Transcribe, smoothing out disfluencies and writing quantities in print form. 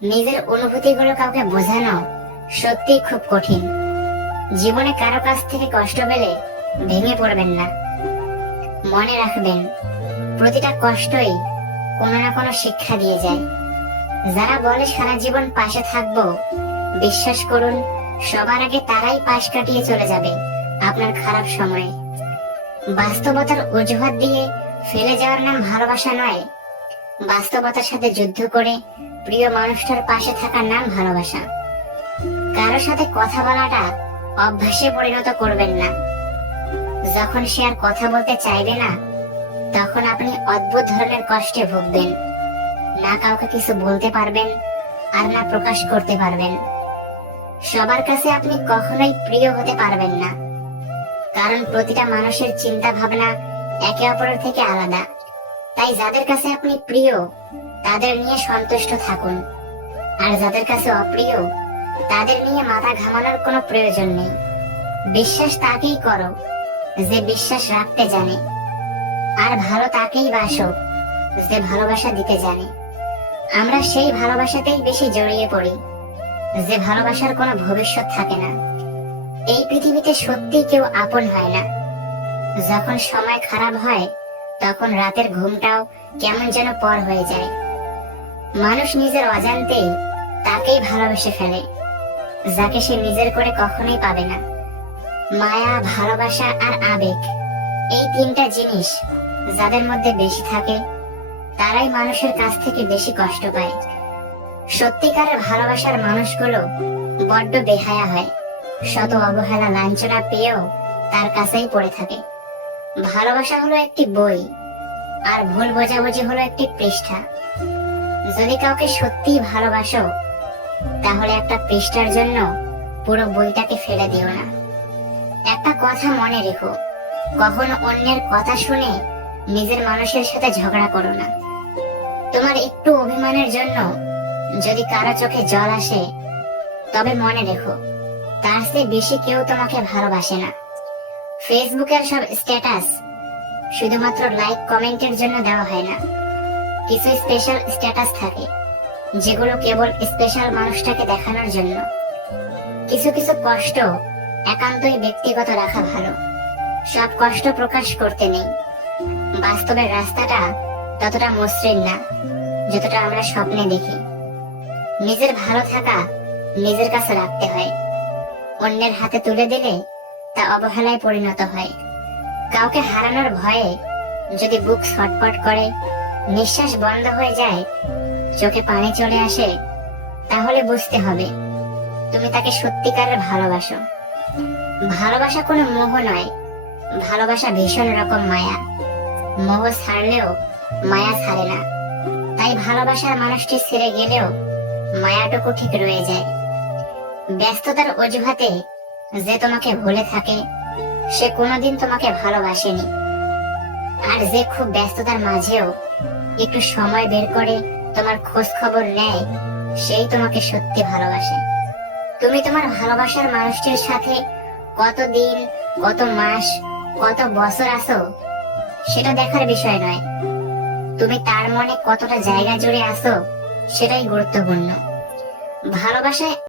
নিজের অনুভূতিগুলো কাউকে বোঝানো সত্যি খুব কঠিন। জীবনে কারো কাছ থেকে কষ্ট পেলে ভেঙে পড়বেন না। মনে রাখবেন, প্রতিটা কষ্টই কোনো না কোনো শিক্ষা দিয়ে যায়। যারা বলে সারা জীবন পাশে থাকবো, বিশ্বাস করুন, সবার আগে তারাই পাশ কাটিয়ে চলে যাবে আপনার খারাপ সময়ে। বাস্তবতার অজুহাত দিয়ে ফেলে যাওয়ার নাম ভালোবাসা নয়। বাস্তবতার সাথে যুদ্ধ করে প্রিয় মানুষটার পাশে থাকার নাম ভালোবাসা। কারো সাথে কথা বলাটা অভ্যাসে পরিণত করবেন না। যখন সে আর কথা বলতে চাইবে না, তখন আপনি অদ্ভুত ধরনের কষ্টে ভুগবেন। না কাউকে কিছু বলতে পারবেন, আর না প্রকাশ করতে পারবেন। সবার কাছে আপনি কখনোই প্রিয় হতে পারবেন না, কারণ প্রতিটা মানুষের চিন্তা ভাবনা একে অপরের থেকে আলাদা। তাই যাদের কাছে আপনি প্রিয়, তাদের নিয়ে সন্তুষ্ট থাকুন। আর যাদের কাছে অপ্রিয়, তাদের নিয়ে মাথা ঘামানোর কোনো প্রয়োজন নেই। বিশ্বাস তাকেই করো যে বিশ্বাস রাখতে জানে, আর ভালো তাকেই বাসো যে ভালোবাসা দিতে জানে। আমরা সেই ভালোবাসাতেই বেশি জড়িয়ে পড়ি যে ভালোবাসার কোনো ভবিষ্যৎ থাকে না। এই পৃথিবীতে সত্যি কেউ আপন হয় না। যখন সময় খারাপ হয়, তখন রাতের ঘুমটাও কেমন যেন পর হয়ে যায়। মানুষ নিজের অজান্তেই তাকেই ভালোবেসে ফেলে, যাকে সে নিজের করে কখনোই পাবে না। মায়া, ভালোবাসা আর আবেগ, এই তিনটা জিনিস যাদের মধ্যে বেশি থাকে, তারাই মানুষের কাছ থেকে বেশি কষ্ট পায়। সত্যিকারের ভালোবাসার মানুষগুলো বড্ড বেহায়া হয়, শত অবহেলা লাঞ্ছনা পেয়েও তার কাছেই পড়ে থাকে। ভালোবাসা হলো একটি বই, আর ভুল বোঝাবুঝি হলো একটি পৃষ্ঠা। যদি কাউকে সত্যি ভালোবাসো, তাহলে একটা পৃষ্ঠার জন্য পুরো বইটাকে ফেলে দিও না। একটা কথা মনে রেখো, কখনো অন্যের কথা শুনে নিজের মানুষের সাথে ঝগড়া করো না। তোমার একটু অভিমানের জন্য যদি কারো চোখে জল আসে, তবে মনে রেখো, তার চেয়ে বেশি কেউ তোমাকে ভালোবাসে না। ফেসবুকের সব স্ট্যাটাস শুধুমাত্র লাইক কমেন্টের জন্য দেওয়া হয় না। কিছু স্পেশাল স্ট্যাটাস থাকে যেগুলো কেবল স্পেশাল মানুষটাকে দেখানোর জন্য। কিছু কিছু কষ্ট একান্তই ব্যক্তিগত রাখা ভালো। সব কষ্ট প্রকাশ করতে নেই। বাস্তবের রাস্তাটা ততটা মসৃণ না যতটা আমরা স্বপ্নে দেখি। নিজের ভালো থাকা নিজের কাছে রাখতে হয়। অন্যের হাতে তুলে দিলে তা অবহেলায় পরিণত হয়। কাউকে হারানোর ভয়ে যদি বুক ছটফট করে, নিঃশ্বাস বন্ধ হয়ে যায়, চোখে পানি চলে আসে, তাহলে বুঝতে হবে তুমি তাকে সত্যিকারের ভালোবাসো। ভালোবাসা কোনো মোহ নয়, ভালোবাসা ভীষণ রকম মায়া। মোহ ছাড়লেও মায়া ছাড়ে না। তাই ভালোবাসার মানুষটি ছেড়ে গেলেও মায়াটুকু ঠিক রয়ে যায়। ব্যস্ততার অজুহাতে যে তোমাকে ভুলে থাকে, সে কোনোদিন তোমাকে ভালোবাসেনি। আর যে খুব ব্যস্ততার মাঝেও একটু সময় বের করে তোমার খোঁজ খবর নেয়, সেই তোমাকে সত্যি ভালোবাসে। তুমি তোমার ভালোবাসার মানুষটির সাথে কতদিন, কত মাস, কত বছর আছো, সেটা দেখার বিষয় নয়। তুমি তার মনে কতটা জায়গা জুড়ে আছো, সেটাই গুরুত্বপূর্ণ। ভালোবাসায়